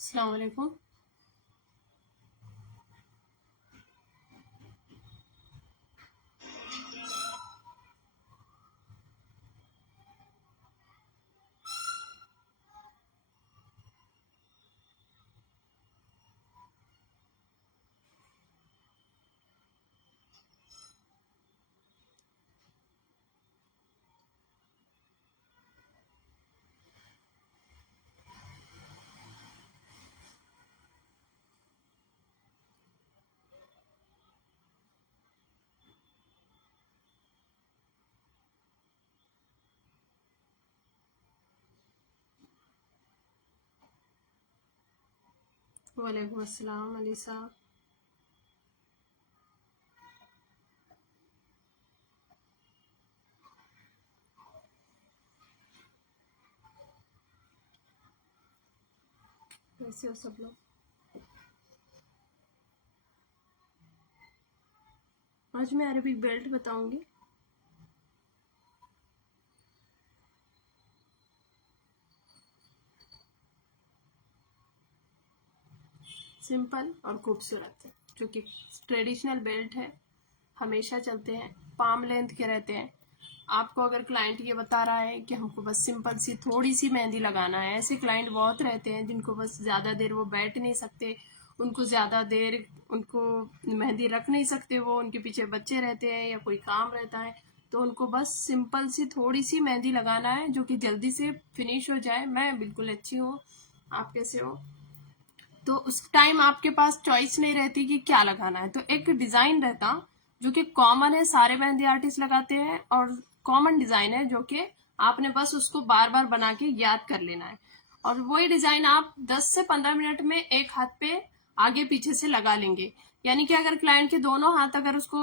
अस्सलाम वालेकुम। वालेकुम अस्सलाम अलीसा। कैसे हो सब लोग? आज मैं अरबिक बेल्ट बताऊंगी। सिंपल और खूबसूरत, जो कि ट्रेडिशनल बेल्ट है, हमेशा चलते हैं, पाम लेंथ के रहते हैं। आपको अगर क्लाइंट ये बता रहा है कि हमको बस सिंपल सी थोड़ी सी मेहंदी लगाना है, ऐसे क्लाइंट बहुत रहते हैं जिनको बस ज़्यादा देर वो बैठ नहीं सकते, उनको ज़्यादा देर उनको मेहंदी रख नहीं सकते, वो उनके पीछे बच्चे रहते हैं या कोई काम रहता है, तो उनको बस सिंपल सी थोड़ी सी मेहंदी लगाना है जो कि जल्दी से फिनिश हो जाए। मैं बिल्कुल अच्छी हूँ, आप कैसे हो? तो उस टाइम आपके पास चॉइस नहीं रहती कि क्या लगाना है, तो एक डिजाइन रहता जो कि कॉमन है, सारे मेहंदी आर्टिस्ट लगाते हैं और कॉमन डिजाइन है जो कि आपने बस उसको बार बार बना के याद कर लेना है, और वही डिजाइन आप 10 से 15 मिनट में एक हाथ पे आगे पीछे से लगा लेंगे। यानी कि अगर क्लाइंट के दोनों हाथ अगर उसको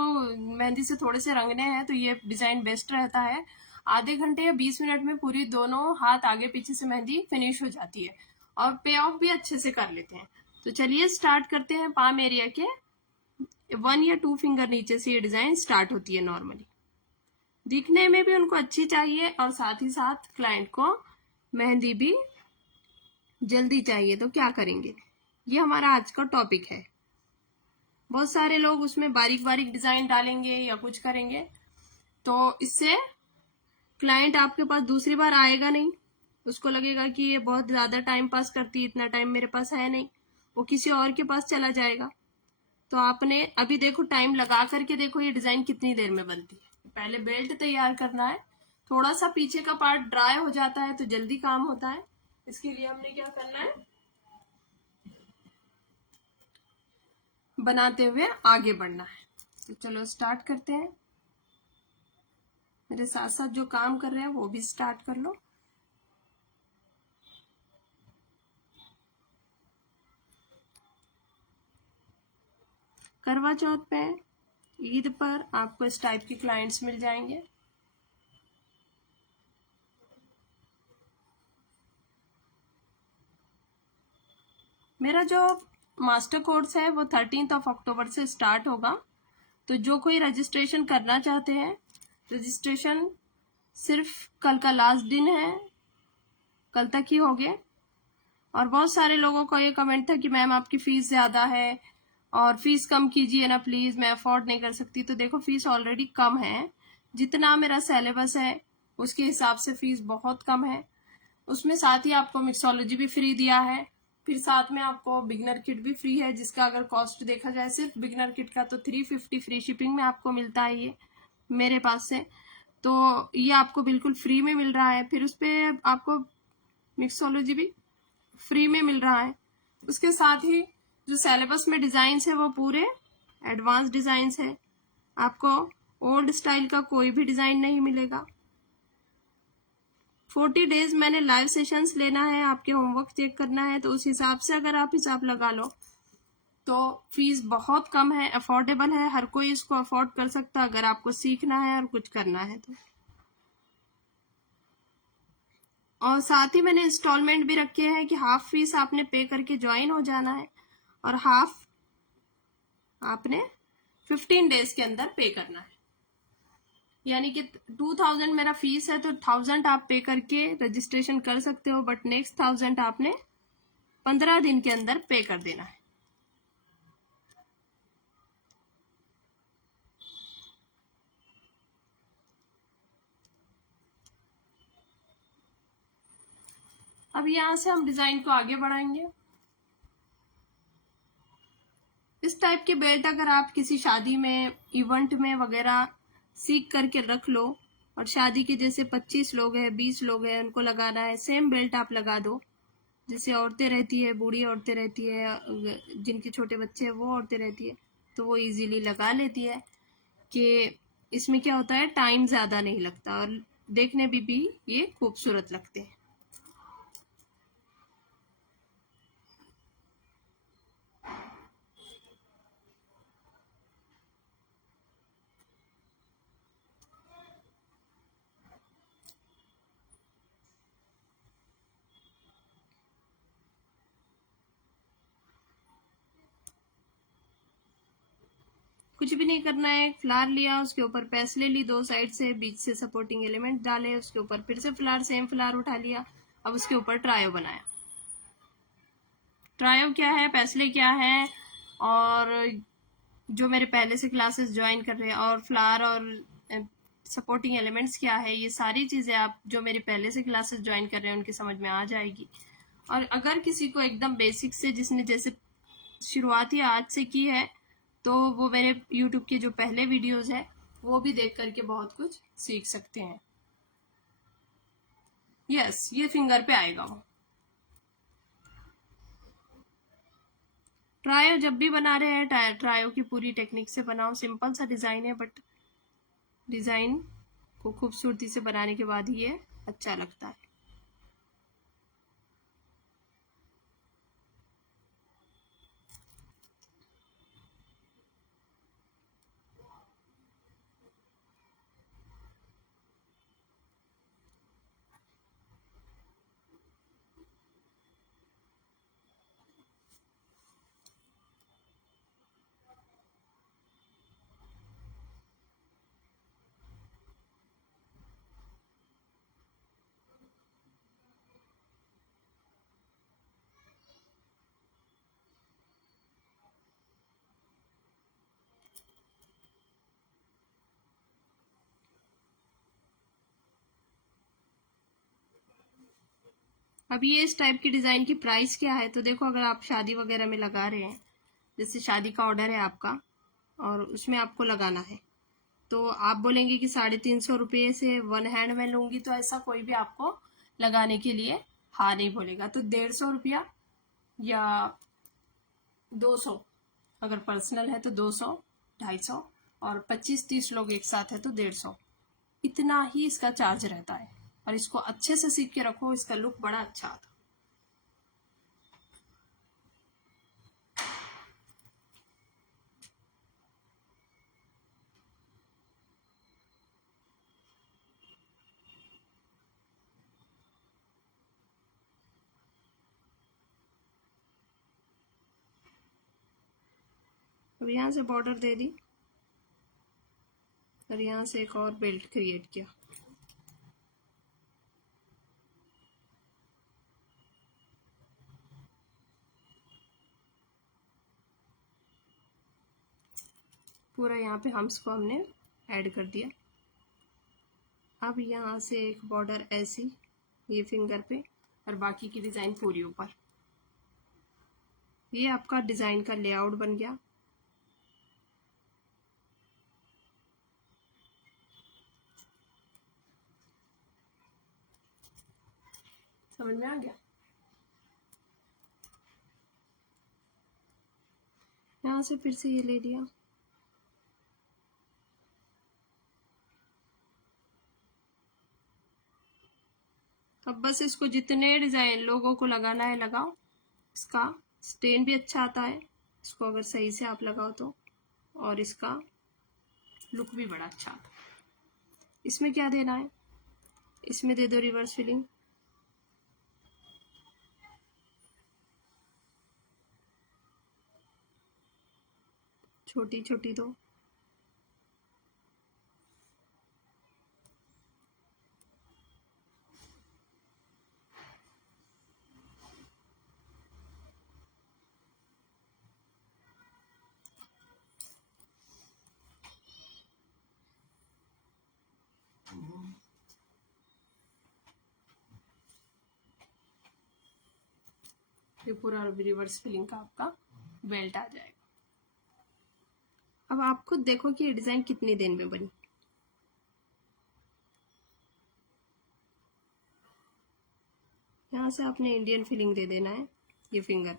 मेहंदी से थोड़े से रंगने हैं तो ये डिजाइन बेस्ट रहता है। आधे घंटे या 20 मिनट में पूरी दोनों हाथ आगे पीछे से मेहंदी फिनिश हो जाती है और पे ऑफ भी अच्छे से कर लेते हैं। तो चलिए स्टार्ट करते हैं। पाम एरिया के 1 या 2 फिंगर नीचे से ये डिजाइन स्टार्ट होती है। नॉर्मली दिखने में भी उनको अच्छी चाहिए और साथ ही साथ क्लाइंट को मेहंदी भी जल्दी चाहिए। तो क्या करेंगे, ये हमारा आज का टॉपिक है। बहुत सारे लोग उसमें बारीक बारीक डिजाइन डालेंगे या कुछ करेंगे, तो इससे क्लाइंट आपके पास दूसरी बार आएगा नहीं। उसको लगेगा कि ये बहुत ज्यादा टाइम पास करती है, इतना टाइम मेरे पास है नहीं, वो किसी और के पास चला जाएगा। तो आपने अभी देखो, टाइम लगा करके देखो ये डिजाइन कितनी देर में बनती है। पहले बेल्ट तैयार करना है, थोड़ा सा पीछे का पार्ट ड्राई हो जाता है तो जल्दी काम होता है। इसके लिए हमने क्या करना है, बनाते हुए आगे बढ़ना है। तो चलो स्टार्ट करते हैं। मेरे साथ साथ जो काम कर रहे हैं वो भी स्टार्ट कर लो। करवा चौथ पे, ईद पर आपको इस टाइप के क्लाइंट्स मिल जाएंगे। मेरा जो मास्टर कोर्स है वो 13 अक्टूबर से स्टार्ट होगा। तो जो कोई रजिस्ट्रेशन करना चाहते हैं, रजिस्ट्रेशन सिर्फ कल का लास्ट दिन है, कल तक ही होगे। और बहुत सारे लोगों का ये कमेंट था कि मैम आपकी फीस ज्यादा है और फीस कम कीजिए ना प्लीज, मैं अफोर्ड नहीं कर सकती। तो देखो, फीस ऑलरेडी कम है, जितना मेरा सिलेबस है उसके हिसाब से फीस बहुत कम है। उसमें साथ ही आपको मिक्सोलॉजी भी फ्री दिया है, फिर साथ में आपको बिगनर किट भी फ्री है, जिसका अगर कॉस्ट देखा जाए सिर्फ बिगनर किट का तो 350 फ्री शिपिंग में आपको मिलता है ये मेरे पास से। तो ये आपको बिल्कुल फ्री में मिल रहा है। फिर उस पर आपको मिक्सोलॉजी भी फ्री में मिल रहा है। उसके साथ ही जो सिलेबस में डिजाइन्स है वो पूरे एडवांस डिजाइन्स है, आपको ओल्ड स्टाइल का कोई भी डिजाइन नहीं मिलेगा। 40 डेज मैंने लाइव सेशंस लेना है, आपके होमवर्क चेक करना है, तो उस हिसाब से अगर आप हिसाब लगा लो तो फीस बहुत कम है, अफोर्डेबल है, हर कोई इसको अफोर्ड कर सकता है अगर आपको सीखना है और कुछ करना है तो। और साथ ही मैंने इंस्टॉलमेंट भी रखे हैं कि हाफ फीस आपने पे करके ज्वाइन हो जाना है और हाफ आपने 15 डेज के अंदर पे करना है। यानी कि 2000 मेरा फीस है तो 1000 आप पे करके रजिस्ट्रेशन कर सकते हो, बट नेक्स्ट 1000 आपने 15 दिन के अंदर पे कर देना है। अब यहां से हम डिजाइन को आगे बढ़ाएंगे। इस टाइप के बेल्ट अगर आप किसी शादी में, इवेंट में वगैरह सीख करके रख लो, और शादी के जैसे 25 लोग हैं, 20 लोग हैं, उनको लगाना है, सेम बेल्ट आप लगा दो। जैसे औरतें रहती है, बूढ़ी औरतें रहती है, जिनके छोटे बच्चे हैं वो औरतें रहती है, तो वो इजीली लगा लेती है कि इसमें क्या होता है, टाइम ज्यादा नहीं लगता और देखने भी ये खूबसूरत लगते हैं। कुछ भी नहीं करना है, फ्लावर लिया, उसके ऊपर पैसले ली 2 साइड से, बीच से सपोर्टिंग एलिमेंट डाले, उसके ऊपर फिर से फ्लावर, सेम फ्लावर उठा लिया। अब उसके ऊपर ट्रायो बनाया। ट्रायो क्या है, पैसले क्या है, और जो मेरे पहले से क्लासेस ज्वाइन कर रहे हैं, और फ्लावर और सपोर्टिंग एलिमेंट्स क्या है, ये सारी चीजें आप जो मेरे पहले से क्लासेस ज्वाइन कर रहे हैं उनकी समझ में आ जाएगी। और अगर किसी को एकदम बेसिक से, जिसने जैसे शुरुआती आज से की है, तो वो मेरे YouTube के जो पहले वीडियोस है वो भी देख करके बहुत कुछ सीख सकते हैं। यस, ये फिंगर पे आएगा वो। ट्रायो जब भी बना रहे हैं, ट्रायो की पूरी टेक्निक से बनाओ। सिंपल सा डिजाइन है, बट डिजाइन को खूबसूरती से बनाने के बाद ही ये अच्छा लगता है। अब ये इस टाइप की डिजाइन की प्राइस क्या है, तो देखो, अगर आप शादी वगैरह में लगा रहे हैं, जैसे शादी का ऑर्डर है आपका और उसमें आपको लगाना है, तो आप बोलेंगे कि 350 रुपये से 1 हैंड में लूंगी, तो ऐसा कोई भी आपको लगाने के लिए हाँ नहीं बोलेगा। तो 150 रुपया या 200, अगर पर्सनल है तो 200, 250, और 25-30 लोग एक साथ है तो 150, इतना ही इसका चार्ज रहता है। और इसको अच्छे से सीख के रखो, इसका लुक बड़ा अच्छा आता है। अब यहाँ से बॉर्डर दे दी और यहाँ से एक और बेल्ट क्रिएट किया। पूरा यहाँ पे हम्स को हमने ऐड कर दिया। अब यहाँ से एक बॉर्डर ऐसी, ये फिंगर पे, और बाकी की डिजाइन पूरी ऊपर। ये आपका डिजाइन का लेआउट बन गया। समझ में आ गया? यहाँ से फिर से ये ले लिया। अब बस इसको जितने डिजाइन लोगों को लगाना है लगाओ। इसका स्टेन भी अच्छा आता है, इसको अगर सही से आप लगाओ तो, और इसका लुक भी बड़ा अच्छा आता है। इसमें क्या देना है, इसमें दे दो रिवर्स फिलिंग। छोटी छोटी दो। ये पूरा रिवर्स फिलिंग का आपका बेल्ट आ जाएगा। अब आप खुद देखो कि ये डिजाइन कितनी दिन में बनी। यहाँ से आपने इंडियन फिलिंग दे देना है ये फिंगर।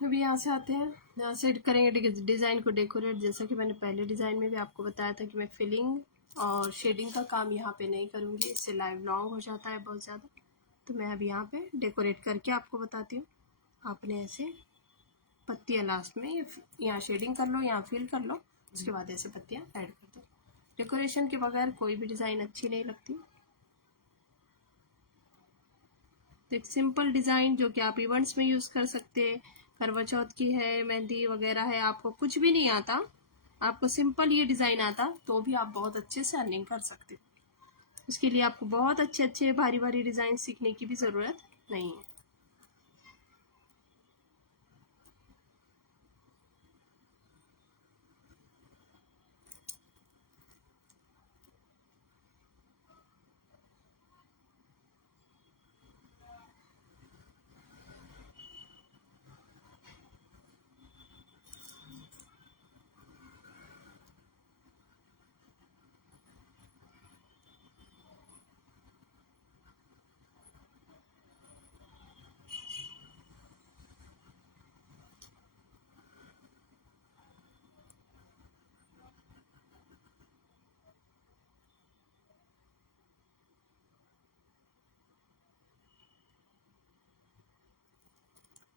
अभी यहाँ से आते हैं, यहाँ से करेंगे डिज़ाइन को डेकोरेट। जैसा कि मैंने पहले डिज़ाइन में भी आपको बताया था कि मैं फिलिंग और शेडिंग का काम यहाँ पे नहीं करूँगी, इससे लाइव लॉन्ग हो जाता है बहुत ज़्यादा। तो मैं अभी यहाँ पे डेकोरेट करके आपको बताती हूँ। आपने ऐसे पत्तियाँ लास्ट में यहाँ शेडिंग कर लो, यहाँ फिल कर लो, उसके बाद ऐसे पत्तियाँ ऐड कर दो। डेकोरेशन के बगैर कोई भी डिज़ाइन अच्छी नहीं लगती। तो एक सिंपल डिज़ाइन जो कि आप इवेंट्स में यूज़ कर सकते हैं, करवा चौथ की है, मेहंदी वगैरह है, आपको कुछ भी नहीं आता, आपको सिंपल ये डिज़ाइन आता, तो भी आप बहुत अच्छे से अर्निंग कर सकते हो। इसके लिए आपको बहुत अच्छे अच्छे भारी भारी डिज़ाइन सीखने की भी ज़रूरत नहीं है।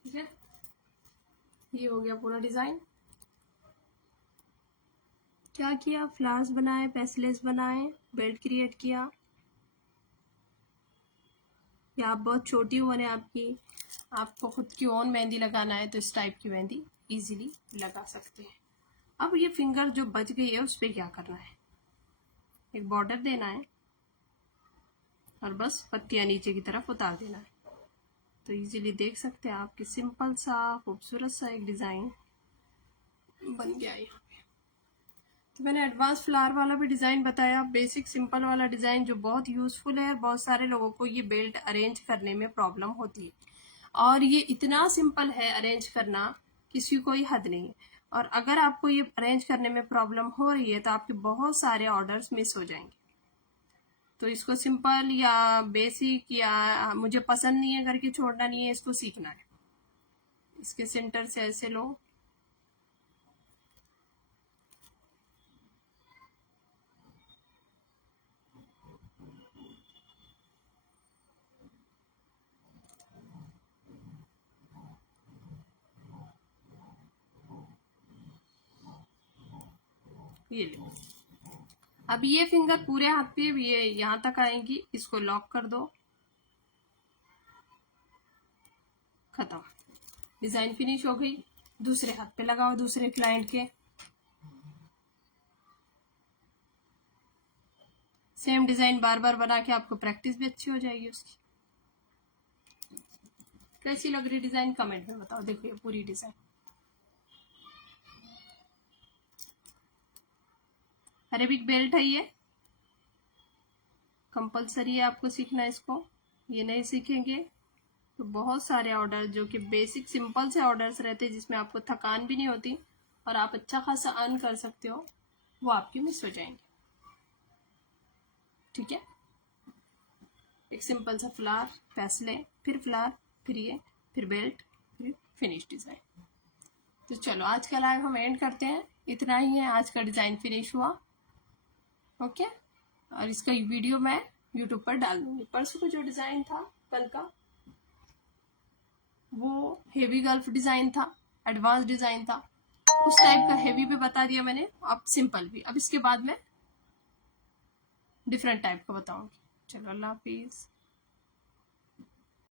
ठीक है, ये हो गया पूरा डिज़ाइन। क्या किया, फ्लावर्स बनाए, पेस्लेस बनाए, बेल्ट क्रिएट किया। या आप बहुत छोटी उम्र है आपकी, आपको खुद की ओन मेहंदी लगाना है, तो इस टाइप की मेहंदी इजीली लगा सकते हैं। अब ये फिंगर जो बच गई है उस पर क्या करना है, एक बॉर्डर देना है। और बस पत्तियां नीचे की तरफ उतार देना है। तो इजीली देख सकते हैं आप कि सिंपल सा खूबसूरत सा एक डिज़ाइन बन गया यहाँ पे। तो मैंने एडवांस फ्लावर वाला भी डिज़ाइन बताया, बेसिक सिंपल वाला डिज़ाइन जो बहुत यूज़फुल है और बहुत सारे लोगों को ये बेल्ट अरेंज करने में प्रॉब्लम होती है। और ये इतना सिंपल है अरेंज करना, किसी कोई हद नहीं है। और अगर आपको ये अरेंज करने में प्रॉब्लम हो रही है तो आपके बहुत सारे ऑर्डर्स मिस हो जाएंगे। तो इसको सिंपल या बेसिक या मुझे पसंद नहीं है करके छोड़ना नहीं है, इसको सीखना है। इसके सेंटर से ऐसे लो, ये लो। अब ये फिंगर पूरे हाथ पे ये यहाँ तक आएंगी, इसको लॉक कर दो, खत्म। डिजाइन फिनिश हो गई। दूसरे हाथ पे लगाओ दूसरे क्लाइंट के, सेम डिजाइन बार बार बना के आपको प्रैक्टिस भी अच्छी हो जाएगी उसकी। कैसी लग रही डिजाइन कमेंट में बताओ। देखो ये पूरी डिजाइन अरेबिक बेल्ट है, ये कंपलसरी है आपको सीखना इसको। ये नहीं सीखेंगे तो बहुत सारे ऑर्डर जो कि बेसिक सिंपल से ऑर्डर्स रहते हैं जिसमें आपको थकान भी नहीं होती और आप अच्छा खासा अर्न कर सकते हो, वो आपके मिस हो जाएंगे। ठीक है, एक सिंपल सा फ्लावर, पैसले, फिर फ्लावर, फिर ये, फिर बेल्ट, फिर फिनिश डिजाइन। तो चलो आज का लाइव हम एंड करते हैं। इतना ही है, आज का डिजाइन फिनिश हुआ। ओके, और इसका वीडियो मैं यूट्यूब पर डाल दूंगी। परसों का जो डिजाइन था कल का, वो हेवी गल्फ डिजाइन था, एडवांस डिजाइन था। उस टाइप का हेवी भी बता दिया मैंने, अब सिंपल भी। अब इसके बाद मैं डिफरेंट टाइप का बताऊंगी। चलो अल्लाह हाफिज।